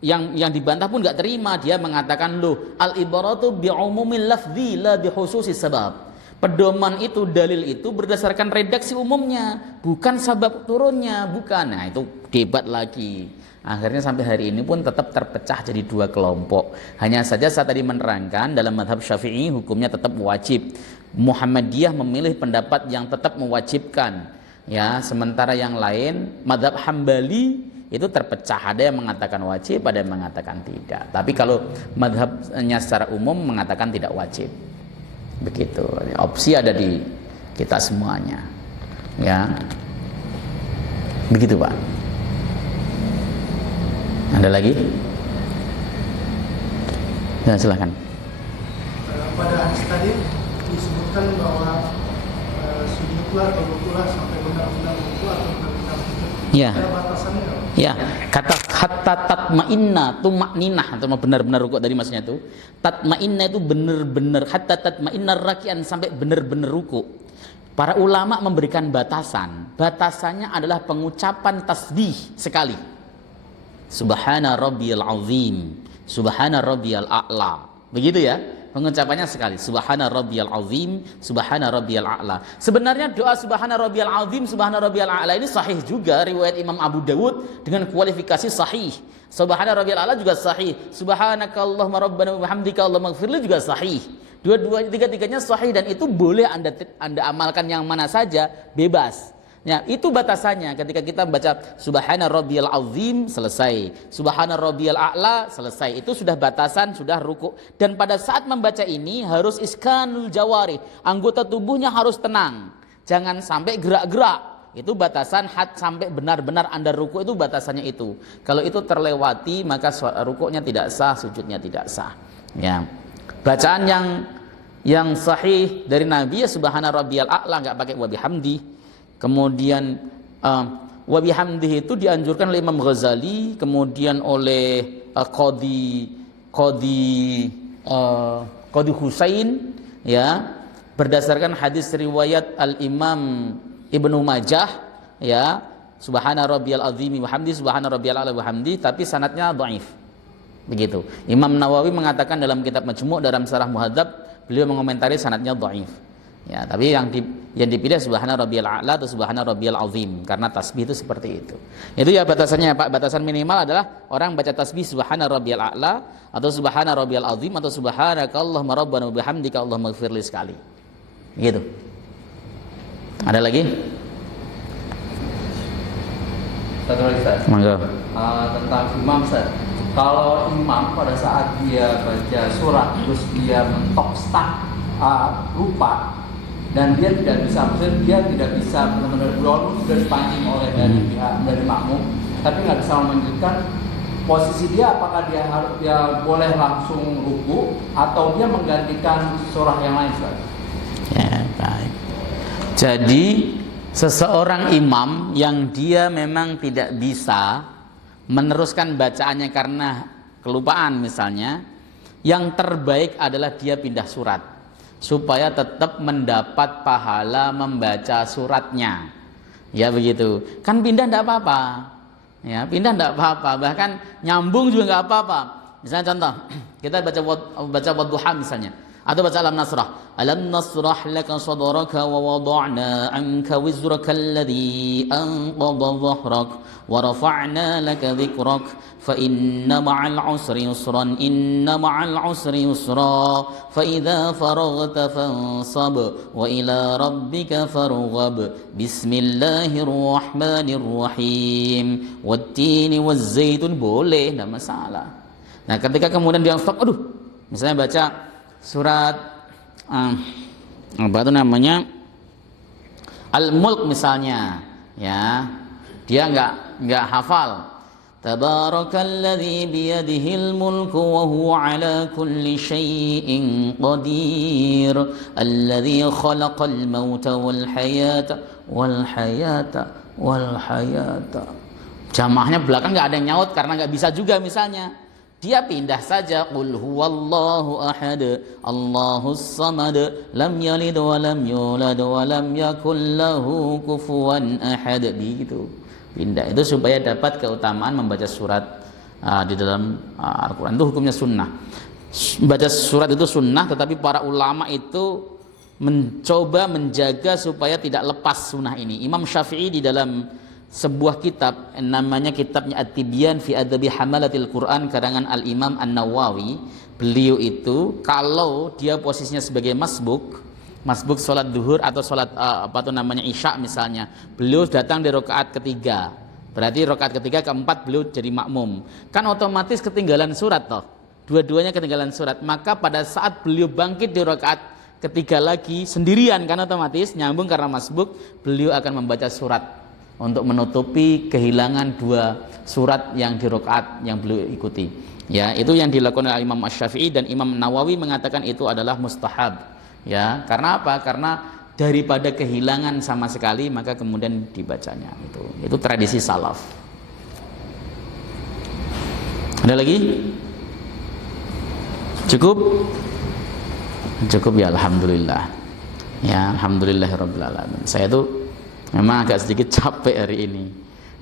yang dibantah pun nggak terima. Dia mengatakan loh, al ibaratu bi umumil lafzi la bi khususis sabab. Pedoman itu, dalil itu berdasarkan redaksi umumnya, bukan sebab turunnya, bukan. Nah itu debat lagi. Akhirnya sampai hari ini pun tetap terpecah jadi dua kelompok. Hanya saja saya tadi menerangkan dalam mazhab Syafi'i hukumnya tetap wajib. Muhammadiyah memilih pendapat yang tetap mewajibkan. Ya, sementara yang lain mazhab Hambali itu terpecah. Ada yang mengatakan wajib, ada yang mengatakan tidak. Tapi kalau mazhabnya secara umum mengatakan tidak wajib. Begitu. Opsi ada di kita semuanya. Ya. Begitu, Pak. Ada lagi? Ya, silakan. Pada hadis tadi disebutkan bahwa sujudlah atau rukulah sampai benar-benar ruku atau benar-benar sujud. Ya. Ada batasannya nggak? Ya, kata hatta tatma'inna tumakninah atau benar-benar ruku dari maksudnya itu. Tatma'inna itu benar-benar, hatta tatma'inna raki'an sampai benar-benar ruku. Para ulama memberikan batasan. Batasannya adalah pengucapan tasbih sekali. Subhana rabbiyal azim, subhana rabbiyal a'la. Begitu ya, pengucapannya sekali. Subhana rabbiyal azim, subhana rabbiyal a'la. Sebenarnya doa subhana rabbiyal azim, subhana rabbiyal a'la ini sahih juga, riwayat Imam Abu Dawud dengan kualifikasi sahih. Subhana rabbiyal a'la juga sahih. Subhanakallahumma rabbana wa bihamdika Allahumma ighfirli juga sahih. Tiga-tiganya sahih dan itu boleh Anda amalkan yang mana saja, bebas. Ya, itu batasannya. Ketika kita membaca subhana rabbiyal azim selesai, subhana rabbiyal a'la selesai. Itu sudah batasan, sudah ruku. Dan pada saat membaca ini harus iskanul jawari, anggota tubuhnya harus tenang. Jangan sampai gerak-gerak. Itu batasan sampai benar-benar Anda ruku, itu batasannya itu. Kalau itu terlewati maka rukuknya tidak sah, sujudnya tidak sah. Ya. Bacaan yang sahih dari Nabi ya subhana rabbiyal a'la, enggak pakai wa bihamdi. Kemudian wa bihamdihi itu dianjurkan oleh Imam Ghazali, kemudian oleh Qadhi Husain, ya, berdasarkan hadis riwayat Al-Imam Ibnu Majah, ya, subhana rabbiyal azimi wa hamdi, subhana rabbiyal a'la wa hamdi, tapi sanadnya dhaif. Begitu. Imam Nawawi mengatakan dalam kitab Majmu' dalam Syarah Muhadzab, beliau mengomentari sanadnya dhaif. Ya, tapi yang dipilih subhana rabbiyal a'la atau subhana rabbiyal azim karena tasbih itu seperti itu. Itu ya batasannya, Pak. Batasan minimal adalah orang baca tasbih subhana rabbiyal a'la atau subhana rabbiyal azim atau subhanakallahumma rabbana wa bihamdika Allahumma ighfirli sekali. Gitu. Ada lagi? Satu lagi, Ustaz. Monggo. Tentang imam, Ustaz. Kalau imam pada saat dia baca surat terus dia mentok stuck lupa dan dia tidak bisa, maksudnya dia tidak bisa benar-benar walaupun sudah dipancing oleh dari makmum, tapi nggak bisa melanjutkan posisi dia, apakah dia boleh langsung ruku atau dia menggantikan surah yang lain, Ustaz? Ya, baik. Jadi seseorang imam yang dia memang tidak bisa meneruskan bacaannya karena kelupaan misalnya, yang terbaik adalah dia pindah surat supaya tetap mendapat pahala membaca suratnya. Ya begitu. Kan pindah enggak apa-apa. Ya, pindah enggak apa-apa, bahkan nyambung juga enggak apa-apa. Misalnya contoh, kita baca wadduha misalnya, atau baca alam nasrah laka sadraka wa wada'na anka wizraka alladhi anqadha dhahrak wa rafa'na laka dhikrak fa inna ma'al usri yusran inna ma'al usri yusra fa idza faraghta fansab wa ila rabbika farghab bismillahirrahmanirrahim wat-tini waz-zaitun, boleh, enggak masalah. Nah, ketika kemudian dia stop, misalnya baca surat apa itu namanya Al-Mulk misalnya, ya, dia nggak hafal, Tabarakalladzi biyadihil mulku wa huwa ala kulli syai'in qadir. Alladzi khalaqal mauta wal hayata wal hayata. Jamaahnya belakang nggak ada yang nyaut karena nggak bisa juga misalnya. Dia pindah saja, qul huwallahu ahad, Allahus samad, lam yalid wa lam yulad wa lam yakul lahu kufuwan ahad. Begitu. Pindah itu supaya dapat keutamaan membaca surat di dalam Al-Qur'an. Itu hukumnya sunnah. Baca surat itu sunnah, tetapi para ulama itu mencoba menjaga supaya tidak lepas sunnah ini. Imam Syafi'i di dalam sebuah kitab namanya kitabnya At-Tibyan fi Adabi Hamalatil Quran karangan Al-Imam An-Nawawi, beliau itu kalau dia posisinya sebagai masbuk salat duhur atau salat isya misalnya, beliau datang di rakaat ketiga, berarti rakaat ketiga keempat beliau jadi makmum, kan otomatis ketinggalan surat toh, dua-duanya ketinggalan surat, maka pada saat beliau bangkit di rakaat ketiga lagi sendirian kan otomatis nyambung karena masbuk, beliau akan membaca surat untuk menutupi kehilangan dua surat yang di rakaat yang beliau ikuti. Ya, itu yang dilakukan oleh Imam Asy-Syafi'i, dan Imam Nawawi mengatakan itu adalah mustahab. Ya, karena apa? Karena daripada kehilangan sama sekali maka kemudian dibacanya. Itu tradisi salaf. Ada lagi? Cukup? Cukup ya, alhamdulillah. Ya, alhamdulillahirabbil alamin. Saya tuh memang agak sedikit capek hari ini,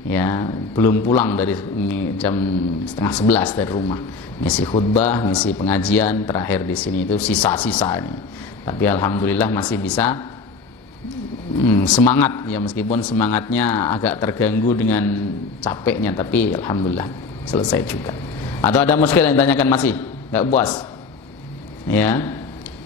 ya, belum pulang dari jam 10:30 dari rumah, ngisi khutbah, ngisi pengajian terakhir di sini itu sisa-sisa ini. Tapi alhamdulillah masih bisa semangat, ya meskipun semangatnya agak terganggu dengan capeknya, tapi alhamdulillah selesai juga. Atau ada muskil yang ditanyakan masih nggak puas? Ya,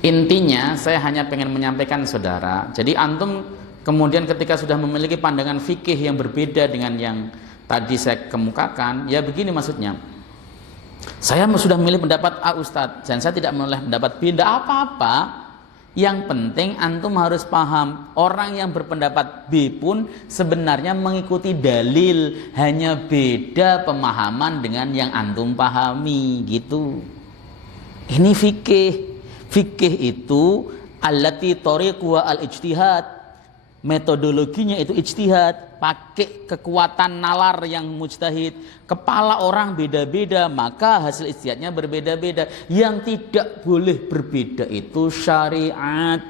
intinya saya hanya pengen menyampaikan saudara. Jadi antum kemudian ketika sudah memiliki pandangan fikih yang berbeda dengan yang tadi saya kemukakan, ya begini maksudnya. Saya sudah memilih pendapat A Ustadz, dan saya tidak memilih pendapat B, tidak apa-apa. Yang penting antum harus paham, orang yang berpendapat B pun sebenarnya mengikuti dalil, hanya beda pemahaman dengan yang antum pahami, gitu. Ini fikih. Fikih itu allati tariqu al-ijtihad. Metodologinya itu ijtihad, pakai kekuatan nalar yang mujtahid. Kepala orang beda-beda, maka hasil ijtihadnya berbeda-beda. Yang tidak boleh berbeda itu syariat.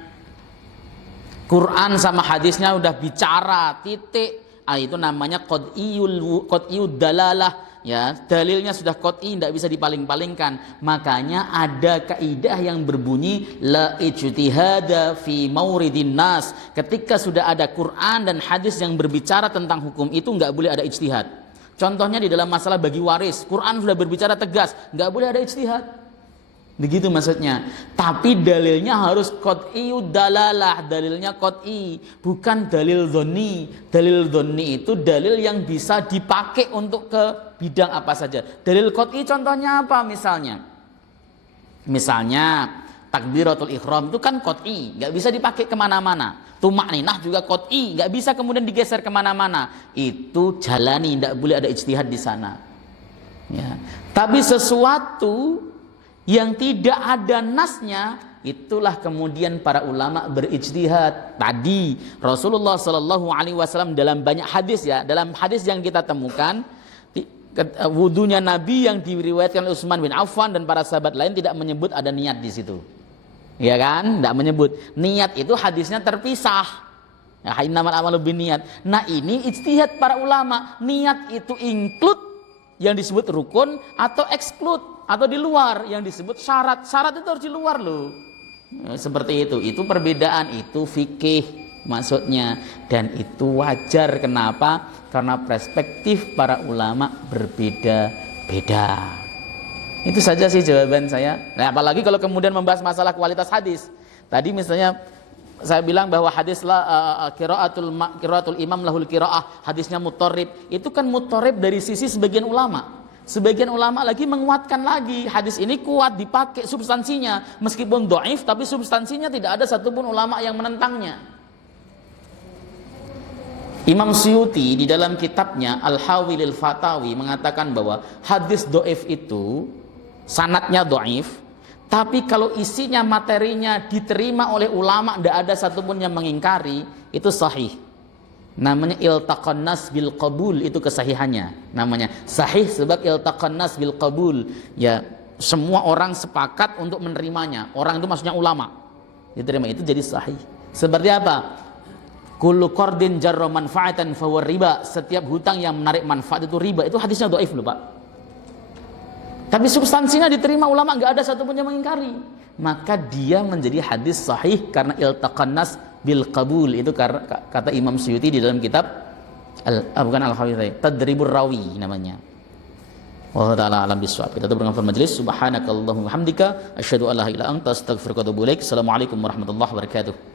Quran sama hadisnya udah bicara, titik. Itu namanya qat'iyud dalalah. Ya, dalilnya sudah qat'i, tidak bisa dipaling-palingkan. Makanya ada kaidah yang berbunyi la ijtihada fi mauridin nas. Ketika sudah ada Quran dan hadis yang berbicara tentang hukum itu, nggak boleh ada ijtihad. Contohnya di dalam masalah bagi waris, Quran sudah berbicara tegas, nggak boleh ada ijtihad. Begitu maksudnya. Tapi dalilnya harus qat'iyud dalalah, dalilnya qat'i, bukan dalil dhonni. Dalil dhonni itu dalil yang bisa dipakai untuk ke bidang apa saja. Dalil qat'i contohnya apa misalnya? Misalnya takbiratul ihram itu kan qat'i, nggak bisa dipakai kemana-mana. Tumakninah juga qat'i, nggak bisa kemudian digeser kemana-mana. Itu jalani, nggak boleh ada ijtihad di sana. Ya. Tapi sesuatu yang tidak ada nasnya, itulah kemudian para ulama berijtihad. Tadi Rasulullah Shallallahu Alaihi Wasallam dalam banyak hadis, ya, dalam hadis yang kita temukan, wudunya Nabi yang diriwayatkan oleh Utsman bin Affan dan para sahabat lain tidak menyebut ada niat di situ, ya kan? Tidak menyebut niat, itu hadisnya terpisah. Ya, innamal a'malu binniyat. Nah, ini ijtihad para ulama. Niat itu include yang disebut rukun atau exclude, atau di luar yang disebut syarat. Syarat itu harus di luar loh. Ya, seperti itu perbedaan, itu fikih maksudnya, dan itu wajar. Kenapa? Karena perspektif para ulama berbeda-beda. Itu saja sih jawaban saya. Nah, apalagi kalau kemudian membahas masalah kualitas hadis. Tadi misalnya saya bilang bahwa hadis qiraatul imam lahul qiraah, hadisnya muttarib. Itu kan muttarib dari sisi sebagian ulama. Sebagian ulama lagi menguatkan lagi hadis ini kuat, dipakai substansinya, meskipun dhaif tapi substansinya tidak ada satupun ulama yang menentangnya. Imam Suyuti di dalam kitabnya Al-Hawi lil Fatawi mengatakan bahwa hadis do'if itu sanadnya do'if, tapi kalau isinya materinya diterima oleh ulama, tidak ada satupun yang mengingkari, itu sahih. Namanya iltaqan nas bil qabul, itu kesahihannya. Namanya sahih sebab iltaqan nas bil qabul. Ya, semua orang sepakat untuk menerimanya. Orang itu maksudnya ulama. Diterima, itu jadi sahih. Seperti apa? Kullu qardin jarra manfaatan fa huwa riba. Setiap hutang yang menarik manfaat itu riba. Itu hadisnya dhaif loh, Pak. Tapi substansinya diterima ulama, enggak ada satupun yang mengingkari. Maka dia menjadi hadis sahih karena iltaqan nas bil qabul. Itu kata Imam Suyuti di dalam kitab bukan Al-Hawi, Tadribur Rawi namanya. Wallahu taala alam bisawab. Kita tutup dengan majelis. Subhanakallahumma wa bihamdika asyhadu an la ilaha illa anta astaghfiruka wa atubu ilaik. Assalamualaikum warahmatullahi wabarakatuh.